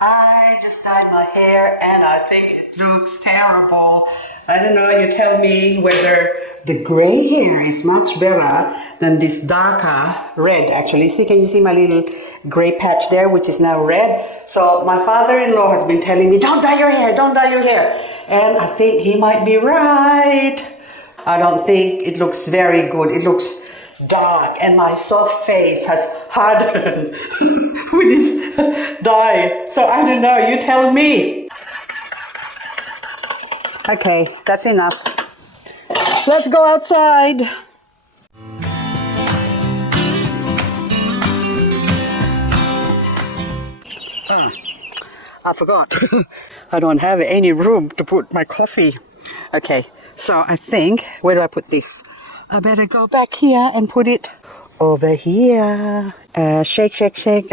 I just dyed my hair and I think it looks terrible. I don't know, you tell me whether the gray hair is much better than this darker red actually. See, can you see my little gray patch there, which is now red? So my father-in-law has been telling me, don't dye your hair, don't dye your hair. And I think he might be right. I don't think it looks very good. It looks dark and my soft face has hardened with this dye. So I don't know, you tell me. Okay, that's enough. Let's go outside. I forgot. I don't have any room to put my coffee. Okay, so I think, where do I put this? I better go back here and put it over here. Shake, shake, shake.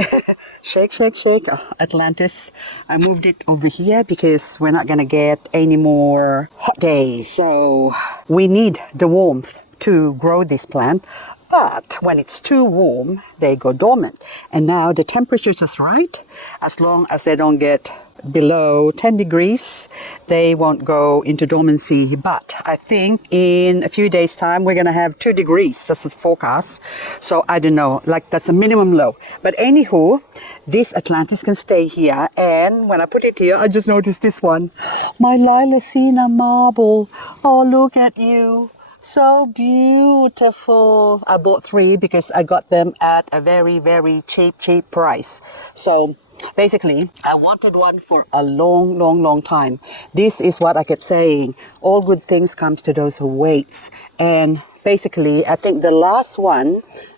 Shake, shake, shake. Oh, Atlantis. I moved it over here because we're not going to get any more hot days. So we need the warmth to grow this plant. But when it's too warm, they go dormant. And now the temperature is just right. As long as they don't get below 10 degrees, they won't go into dormancy. But I think in a few days' time, we're going to have 2 degrees. That's the forecast. So I don't know, like that's a minimum low. But anywho, this Atlantis can stay here. And when I put it here, I just noticed this one. My Lilacina Marble. Oh, look at you. So beautiful. I bought 3 because I got them at a very, very cheap price. So basically, I wanted one for a long time. This is what I kept saying. All good things comes to those who waits. And basically, I think the last one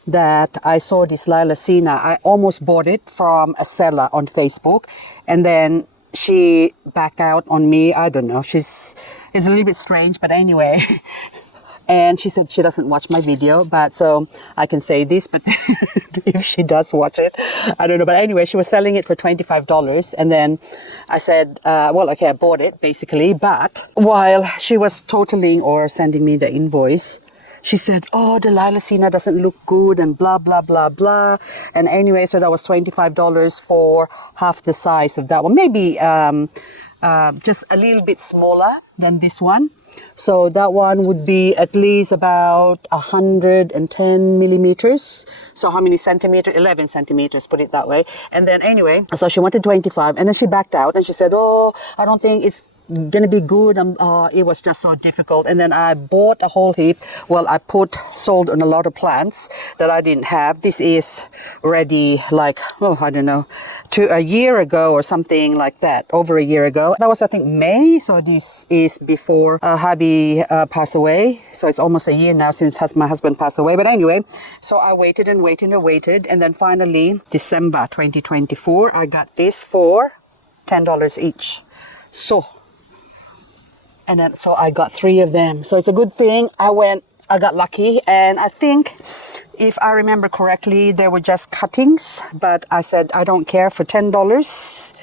that I saw this Lilacina, I almost bought it from a seller on Facebook. And then she backed out on me. I don't know. It's a little bit strange, but anyway. And she said she doesn't watch my video, but so I can say this, but if she does watch it, I don't know. But anyway, she was selling it for $25. And then I said, well, okay, I bought it basically. But while she was totaling or sending me the invoice, she said, oh, the Lilacina doesn't look good and blah, blah, blah, blah. And anyway, so that was $25 for half the size of that one. Maybe just a little bit smaller than this one. So that one would be at least about 110 millimeters. So how many centimeters? 11 centimeters, put it that way. And then anyway, so she wanted 25 and then she backed out and she said, oh, I don't think it's gonna be good. It was just so difficult. And then I bought a whole heap. Well, I sold on a lot of plants that I didn't have. This is already like, oh, I don't know, a year ago or something like that, over a year ago. That was, I think, May. So this is before hubby passed away. So it's almost a year now since my husband passed away. But anyway, so I waited and waited and waited. And then finally, December 2024, I got this for $10 each. And then, so I got 3 of them. So it's a good thing I got lucky. And I think, if I remember correctly, they were just cuttings. But I said, I don't care, for $10.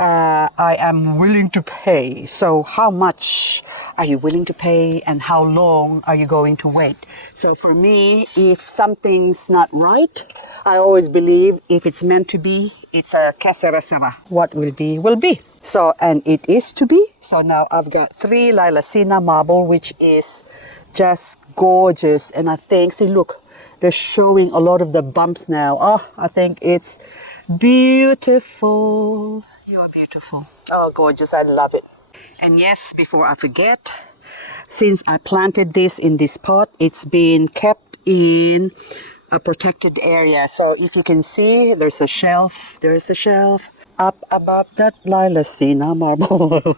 I am willing to pay. So how much are you willing to pay and how long are you going to wait? So for me, if something's not right, I always believe if it's meant to be, it's a que sera sera. What will be, will be. So, and it is to be. So now I've got 3 Lilacina Marble, which is just gorgeous. And I think, see, look, they're showing a lot of the bumps now. Oh, I think it's beautiful. You are beautiful. Oh, gorgeous. I love it. And yes, before I forget, since I planted this in this pot, it's been kept in a protected area. So if you can see, there's a shelf up above that Lilacina marble.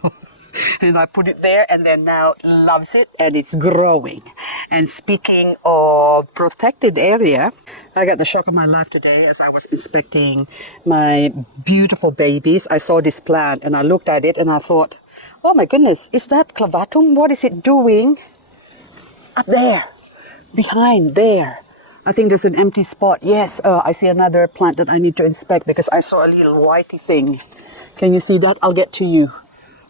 And I put it there, and then now it loves it, and it's growing. And speaking of protected area, I got the shock of my life today as I was inspecting my beautiful babies. I saw this plant, and I looked at it, and I thought, oh my goodness, is that clavatum? What is it doing up there, behind there? I think there's an empty spot. Yes, I see another plant that I need to inspect because I saw a little whitey thing. Can you see that? I'll get to you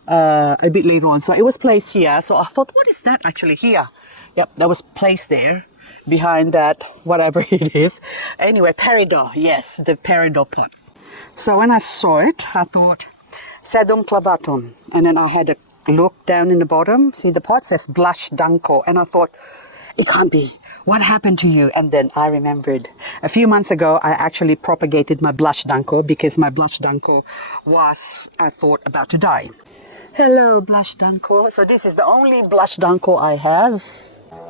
a bit later on. So it was placed here. So I thought, what is that actually here? Yep, that was placed there behind that, whatever it is. Anyway, peridot. Yes, the peridot pot. So when I saw it, I thought, Sedum clavatum. And then I had a look down in the bottom. See, the pot says Blush Danko. And I thought, it can't be. What happened to you? And then I remembered. A few months ago, I actually propagated my Blush Danko because my Blush Danko was, I thought, about to die. Hello, Blush Danko. So this is the only Blush Danko I have.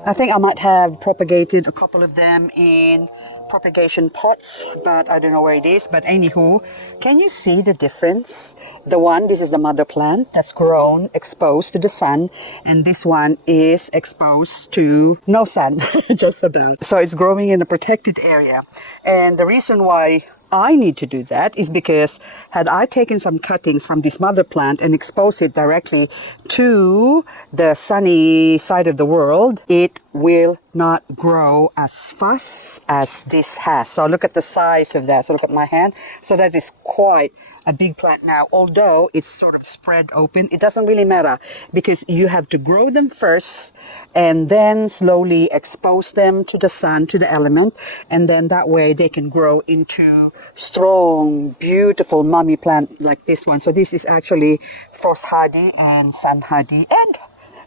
I think I might have propagated a couple of them in propagation pots, but I don't know where it is. But anywho, can you see the difference? The one, this is the mother plant that's grown, exposed to the sun, and this one is exposed to no sun, just about. So it's growing in a protected area. And the reason why I need to do that is because had I taken some cuttings from this mother plant and exposed it directly to the sunny side of the world, it will not grow as fast as this has. So look at the size of that. So look at my hand. So that is quite a big plant now. Although it's sort of spread open, it doesn't really matter because you have to grow them first and then slowly expose them to the sun, to the element, and then that way they can grow into strong, beautiful mummy plant like this one. So this is actually frost hardy and sun hardy and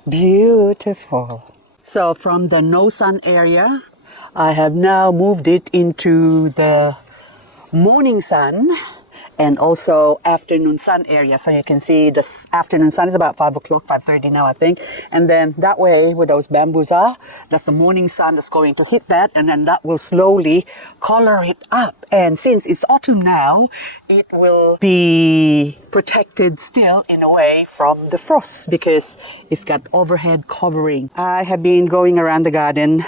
beautiful. So from the no sun area, I have now moved it into the morning sun and also afternoon sun area. So you can see the afternoon sun is about 5 o'clock, 5:30 now, I think. And then that way, where those bamboos are, that's the morning sun that's going to hit that, and then that will slowly color it up. And since it's autumn now, it will be protected still in a way from the frost because it's got overhead covering. I have been going around the garden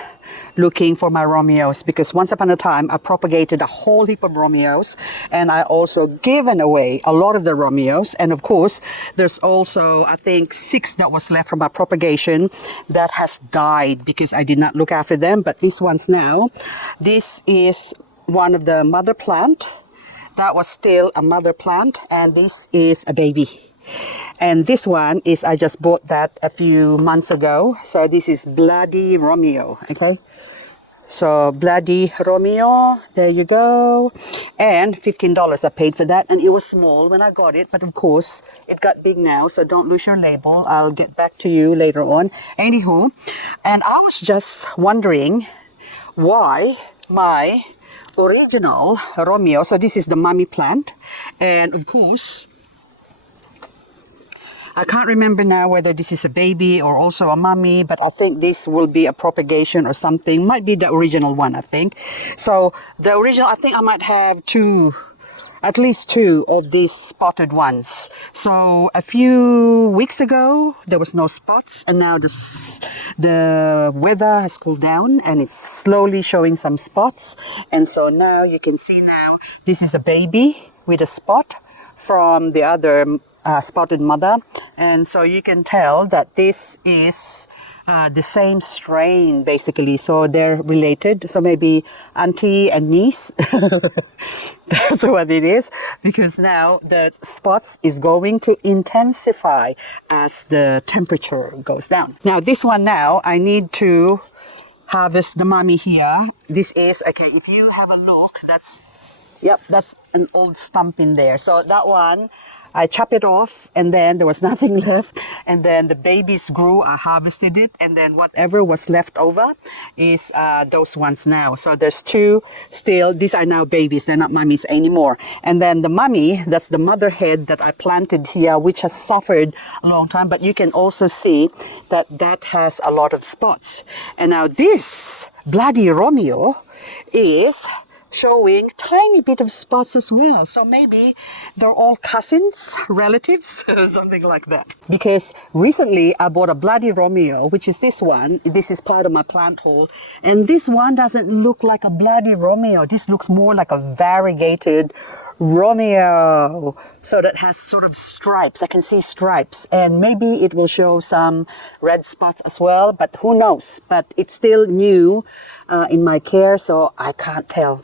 looking for my Romeos because once upon a time I propagated a whole heap of Romeos and I also given away a lot of the Romeos, and of course there's also I think 6 that was left from my propagation that has died because I did not look after them. But these ones now, this is one of the mother plant that was still a mother plant, and this is a baby. And this one is, I just bought that a few months ago. So this is Bloody Romeo, okay? So Bloody Romeo, there you go. And $15 I paid for that. And it was small when I got it, but of course it got big now. So don't lose your label. I'll get back to you later on. Anywho, and I was just wondering why my original Romeo, so this is the mummy plant, and of course I can't remember now whether this is a baby or also a mummy, but I think this will be a propagation or something. Might be the original one, I think. So the original, I think I might have at least two of these spotted ones. So a few weeks ago, there was no spots, and now the weather has cooled down and it's slowly showing some spots. And so now you can see now, this is a baby with a spot from the other spotted mother, and so you can tell that this is the same strain basically, so they're related. So maybe auntie and niece. That's what it is, because now the spots is going to intensify as the temperature goes down. Now this one, now I need to harvest the mummy here. This is, okay, if you have a look, that's, yep, that's an old stump in there. So that one, I chopped it off and then there was nothing left, and then the babies grew, I harvested it, and then whatever was left over is those ones now. So there's 2 still. These are now babies, they're not mummies anymore. And then the mummy, that's the mother head that I planted here, which has suffered a long time, but you can also see that that has a lot of spots. And now this Bloody Romeo is showing tiny bit of spots as well. So maybe they're all cousins, relatives, something like that. Because recently I bought a Bloody Romeo, which is this one. This is part of my plant haul. And this one doesn't look like a Bloody Romeo. This looks more like a variegated Romeo. So that has sort of stripes. I can see stripes. And maybe it will show some red spots as well, but who knows? But it's still new in my care, so I can't tell.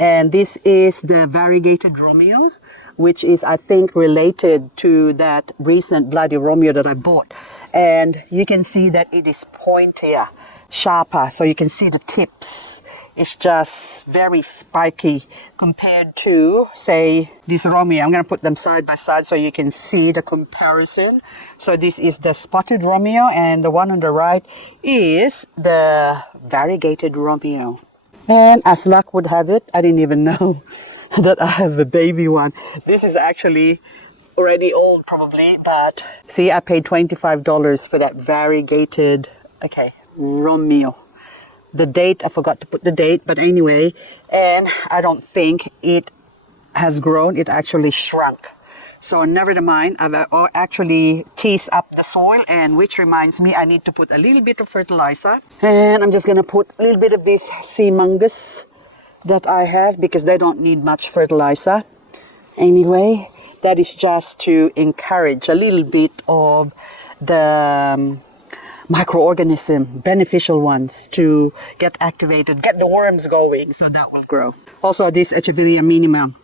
And this is the variegated Romeo, which is, I think, related to that recent Bloody Romeo that I bought. And you can see that it is pointier, sharper, so you can see the tips It's just very spiky compared to, say, this Romeo. I'm going to put them side by side so you can see the comparison. So this is the spotted Romeo, and the one on the right is the variegated Romeo. And as luck would have it, I didn't even know that I have a baby one. This is actually already old probably, but see, I paid $25 for that variegated, okay, Romeo. The date, I forgot to put the date, but anyway, and I don't think it has grown, it actually shrunk. So never mind, I've actually teased up the soil, and which reminds me I need to put a little bit of fertilizer. And I'm just going to put a little bit of this sea mungus that I have because they don't need much fertilizer. Anyway, that is just to encourage a little bit of the microorganism, beneficial ones, to get activated, get the worms going, so that will grow. Also this Echeveria Minima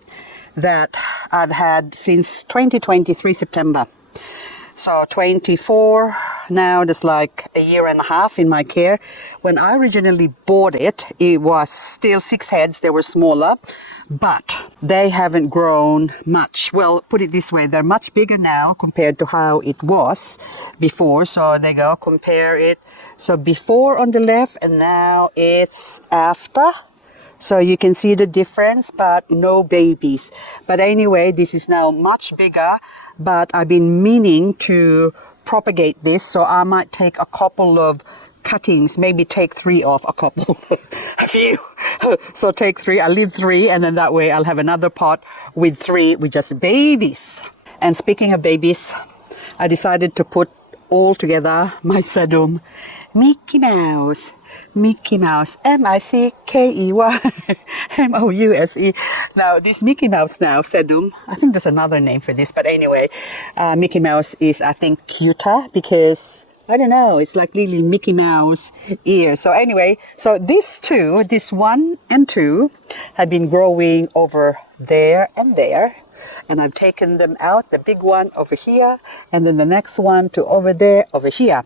that I've had since 2023 September. So 24, now that's like a year and a half in my care. When I originally bought it, it was still 6 heads, they were smaller, but they haven't grown much. Well, put it this way, they're much bigger now compared to how it was before. So there you go, compare it. So before on the left, and now it's after. So you can see the difference, but no babies. But anyway, this is now much bigger, but I've been meaning to propagate this, so I might take a couple of cuttings, maybe take 3 off, a couple, a few. So take 3, I'll leave 3, and then that way I'll have another pot with 3 with just babies. And speaking of babies, I decided to put all together my Sedum Mickey Mouse. Mickey Mouse, M-I-C-K-E-Y, M-O-U-S-E. Now, this Mickey Mouse now, Sedum, I think there's another name for this, but anyway, Mickey Mouse is, I think, cuter because, I don't know, it's like really Mickey Mouse ear. So anyway, so these two, this 1 and 2, have been growing over there and there. And I've taken them out, the big one over here, and then the next one to over there, over here.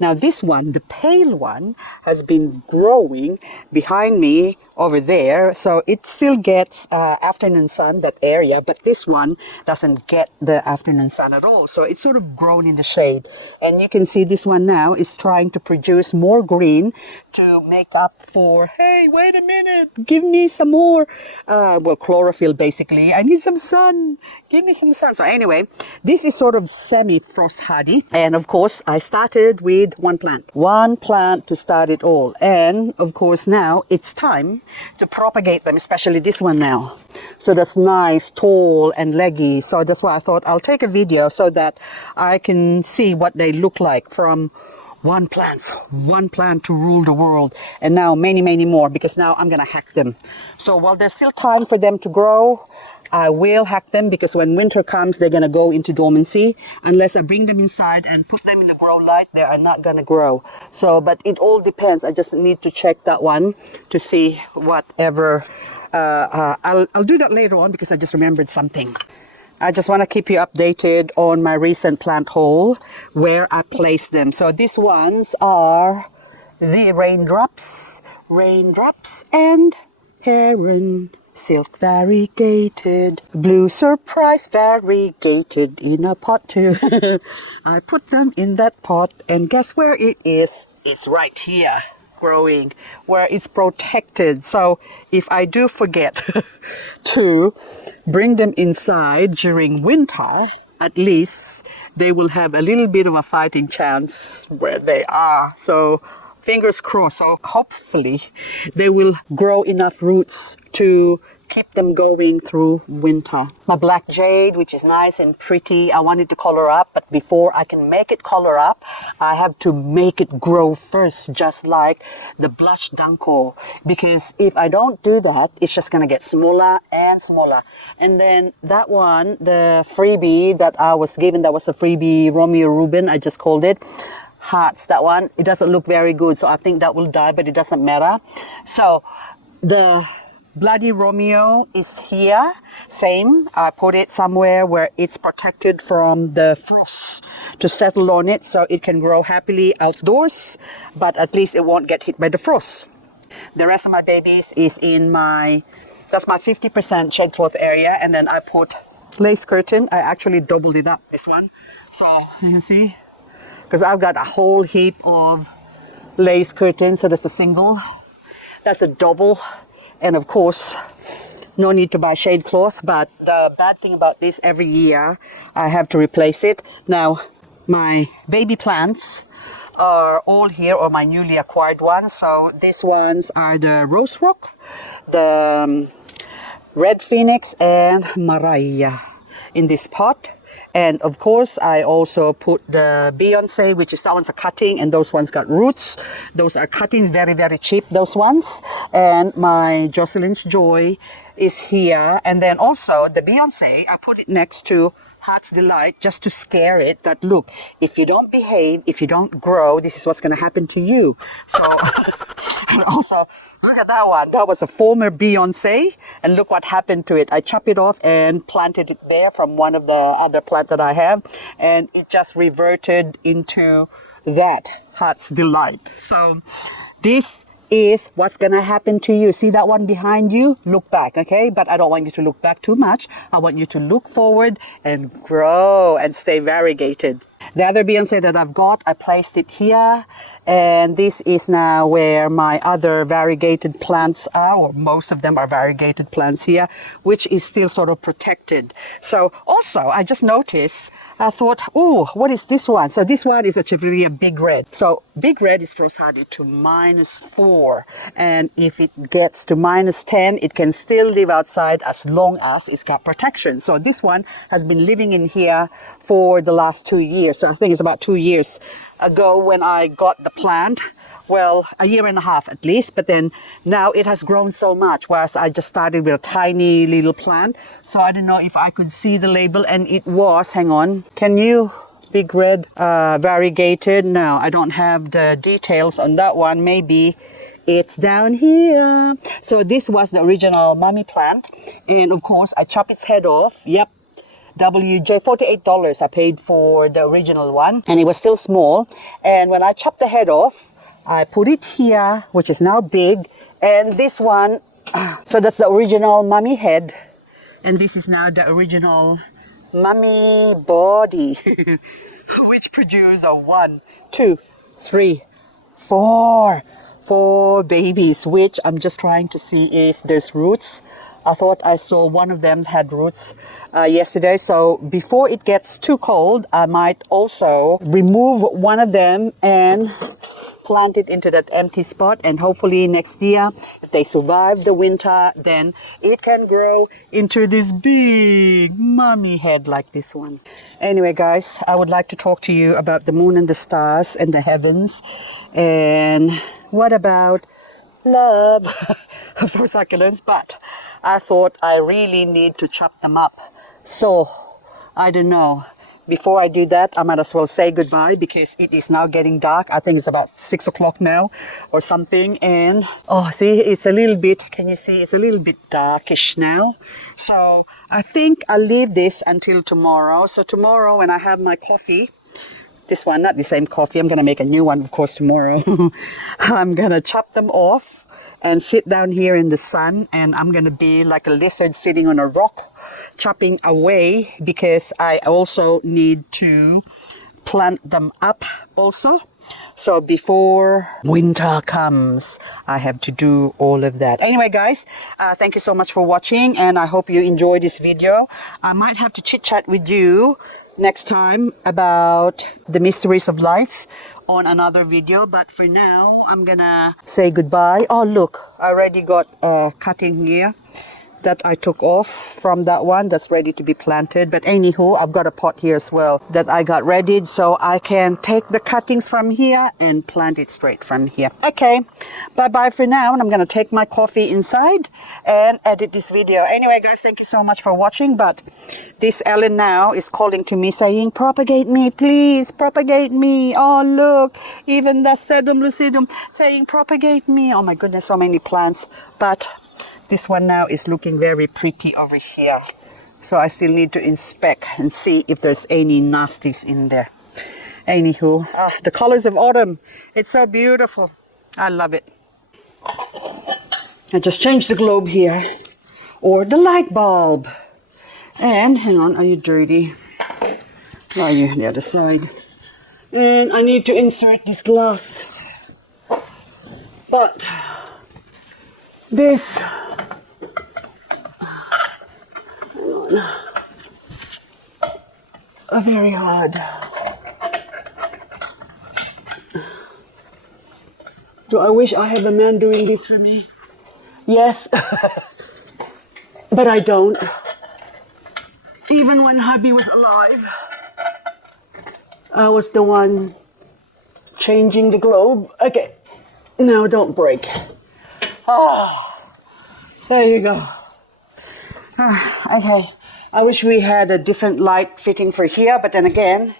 Now this one, the pale one, has been growing behind me over there. So it still gets afternoon sun, that area, but this one doesn't get the afternoon sun at all. So it's sort of grown in the shade. And you can see this one now is trying to produce more green to make up for, hey, wait a minute, give me some more, well, chlorophyll basically. I need some sun, give me some sun. So anyway, this is sort of semi-frost hardy. And of course, I started with one plant to start it all. And of course now it's time to propagate them, especially this one now. So that's nice, tall and leggy. So that's why I thought I'll take a video so that I can see what they look like from one plant to rule the world, and now many more, because now I'm gonna hack them. So while there's still time for them to grow, I will hack them, because when winter comes they're gonna go into dormancy. Unless I bring them inside and put them in the grow light, they are not gonna grow. So, but it all depends. I just need to check that one to see whatever. I'll do that later on, because I just remembered something. I just want to keep you updated on my recent plant haul, where I placed them. So these ones are the raindrops, and heron, silk variegated, blue surprise variegated in a pot too. I put them in that pot, and guess where it is? It's right here, growing, where it's protected. So if I do forget to bring them inside during winter, at least they will have a little bit of a fighting chance where they are. So fingers crossed. So hopefully they will grow enough roots to keep them going through winter. My black jade, which is nice and pretty, I wanted to color up, but before I can make it color up, I have to make it grow first, just like the blush Danko, because if I don't do that, it's just gonna get smaller and smaller. And then that one, the freebie that I was given, that was a freebie Romeo Reuben, I just called it, hearts, that one, it doesn't look very good, so I think that will die, but it doesn't matter. So the Bloody Romeo is here, same. I put it somewhere where it's protected from the frost to settle on it, so it can grow happily outdoors, but at least it won't get hit by the frost. The rest of my babies is in my, that's my 50% shade cloth area, and then I put lace curtain. I actually doubled it up, this one. So you can see, because I've got a whole heap of lace curtain, so that's a single, that's a double, and of course, no need to buy shade cloth, but the bad thing about this, every year I have to replace it. Now, my baby plants are all here, or my newly acquired ones. So these ones are the Rose Rock, the Red Phoenix, and Mariah in this pot. And of course, I also put the Beyonce, which is, that one's a cutting, and those ones got roots. Those are cuttings, very, very cheap, those ones. And my Jocelyn's Joy is here. And then also the Beyonce, I put it next to Heart's Delight, just to scare it that, look, if you don't behave, if you don't grow, this is what's going to happen to you. So, and also, look at that one. That was a former Beyonce, and look what happened to it. I chopped it off and planted it there from one of the other plants that I have, and it just reverted into that Heart's Delight. So this is what's gonna happen to you. See that one behind you? Look back, okay? But I don't want you to look back too much. I want you to look forward and grow and stay variegated. The other Beyonce that I've got, I placed it here, and this is now where my other variegated plants are, or most of them are variegated plants here, which is still sort of protected. So also, I just noticed, I thought, oh, what is this one? So this one is Echeveria Big Red. So Big Red is frost-hardy to -4, and if it gets to -10, it can still live outside as long as it's got protection. So this one has been living in here for the last 2 years. So I think it's about 2 years ago when I got the plant. Well, a year and a half at least, but then now it has grown so much, whereas I just started with a tiny little plant. So I don't know if I could see the label, and it was, hang on, can you, Big Red, variegated? No, I don't have the details on that one. Maybe it's down here. So this was the original mummy plant, and of course I chopped its head off. Yep. WJ, $48 I paid for the original one, and it was still small. And when I chopped the head off, I put it here, which is now big, and this one, so that's the original mummy head, and this is now the original mummy body, which produced a 1, 2, 3, 4 babies, which I'm just trying to see if there's roots. I thought I saw one of them had roots yesterday, so before it gets too cold, I might also remove one of them and plant it into that empty spot, and hopefully next year, if they survive the winter, then it can grow into this big mummy head like this one. Anyway, guys, I would like to talk to you about the moon and the stars and the heavens, and what about love for succulents. But I thought I really need to chop them up, so I don't know. Before I do that, I might as well say goodbye, because it is now getting dark. I think it's about 6 o'clock now or something. And oh, see, it's a little bit, can you see? It's a little bit darkish now. So I think I'll leave this until tomorrow. So tomorrow when I have my coffee, this one, not the same coffee, I'm going to make a new one, of course, tomorrow. I'm going to chop them off and sit down here in the sun, and I'm going to be like a lizard sitting on a rock, chopping away, because I also need to plant them up also. So before winter comes, I have to do all of that. Anyway, guys, thank you so much for watching, and I hope you enjoyed this video. I might have to chit chat with you next time about the mysteries of life on another video, but for now I'm gonna say goodbye. Oh look, I already got a cutting here that I took off from that one that's ready to be planted. But anywho, I've got a pot here as well that I got ready, so I can take the cuttings from here and plant it straight from here. Okay, bye bye for now, and I'm gonna take my coffee inside and edit this video. Anyway, guys, thank you so much for watching. But this Ellen now is calling to me saying, propagate me, please, propagate me. Oh look, even the Sedum lucidum saying propagate me. Oh my goodness, so many plants. But this one now is looking very pretty over here. So I still need to inspect and see if there's any nasties in there. Anywho, the colors of autumn. It's so beautiful. I love it. I just changed the globe here, or the light bulb. And hang on, are you dirty? Why are you on the other side? And I need to insert this glass. But this, hang on, very hard. Do I wish I had a man doing this for me? Yes, but I don't. Even when hubby was alive, I was the one changing the globe. Okay, now don't break. Oh, there you go. Okay, I wish we had a different light fitting for here, but then again,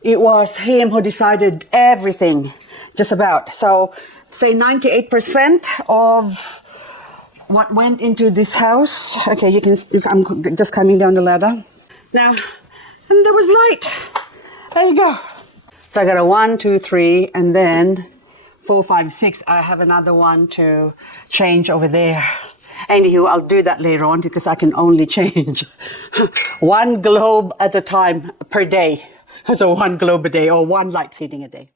it was him who decided everything, just about. So, say 98% of what went into this house. Okay, you can. I'm just coming down the ladder now, and there was light. There you go. So I got a 1, 2, 3, and then 4, 5, 6. I have another one to change over there. Anywho, I'll do that later on because I can only change one globe at a time per day. So one globe a day or one light fitting a day.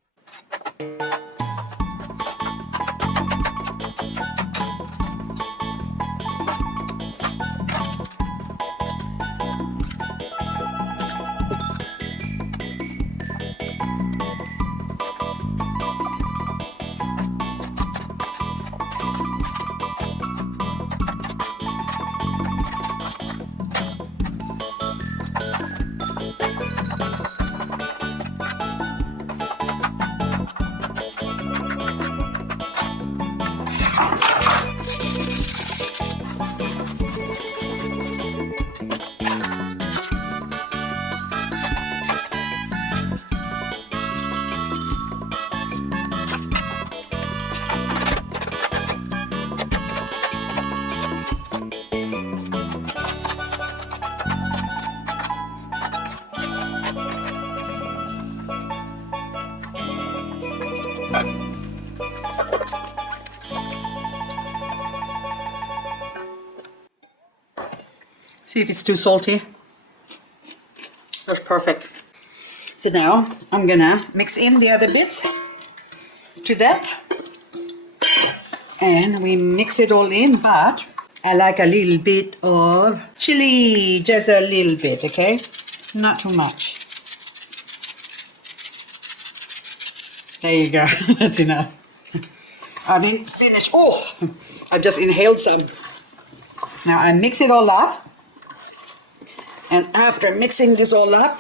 See if it's too salty. That's perfect. So now I'm gonna mix in the other bits to that. And we mix it all in, but I like a little bit of chili, just a little bit, okay? Not too much. There you go, that's enough. I didn't finish, oh, I just inhaled some. Now I mix it all up. And after mixing this all up,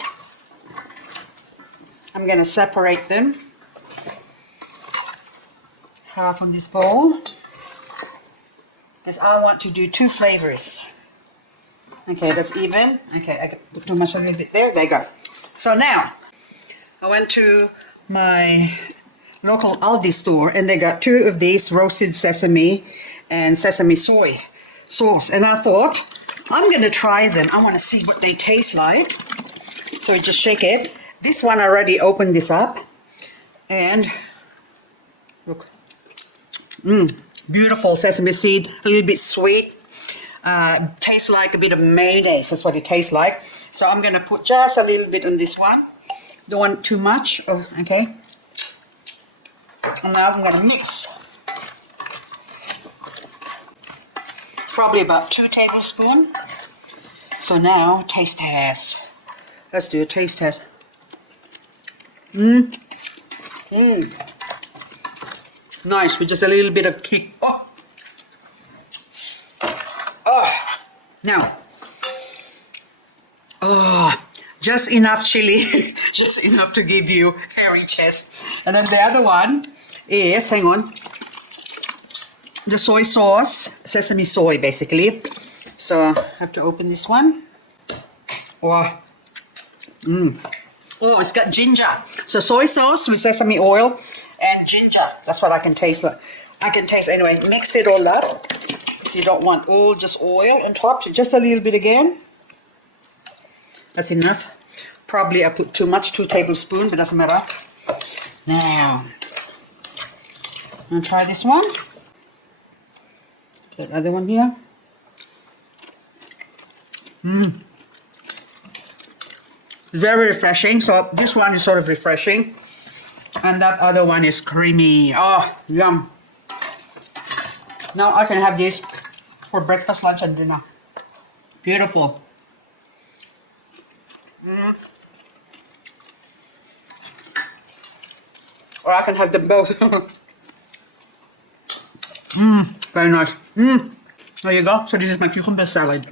I'm going to separate them. Half on this bowl. Because I want to do 2 flavors. Okay, that's even. Okay, I put too much a little bit there. There you go. So now, I went to my local Aldi store and they got 2 of these roasted sesame and sesame soy sauce. And I thought, I'm going to try them. I want to see what they taste like. So you just shake it. This one I already opened this up. And look. Beautiful sesame seed. A little bit sweet. Tastes like a bit of mayonnaise. That's what it tastes like. So I'm going to put just a little bit on this one. Don't want too much. Oh, okay. And now I'm going to mix. Probably about 2 tablespoons. So now, taste test. Let's do a taste test. Nice, with just a little bit of kick. Oh. Now. Just enough chili. Just enough to give you hairy chest. And then the other one is, hang on, the soy sauce, sesame soy basically. So I have to open this one. Oh, it's got ginger. So soy sauce with sesame oil and ginger. That's what I can taste. I can taste anyway. Mix it all up. So you don't want all just oil on top. So just a little bit again. That's enough. Probably I put too much, 2 tablespoons, but doesn't matter. Now, I'm gonna try this one. That other one here. Very refreshing. So this one is sort of refreshing. And that other one is creamy. Oh, yum. Now I can have this for breakfast, lunch, and dinner. Beautiful. Or I can have them both. Very nice. There you go. So this is my cucumber salad.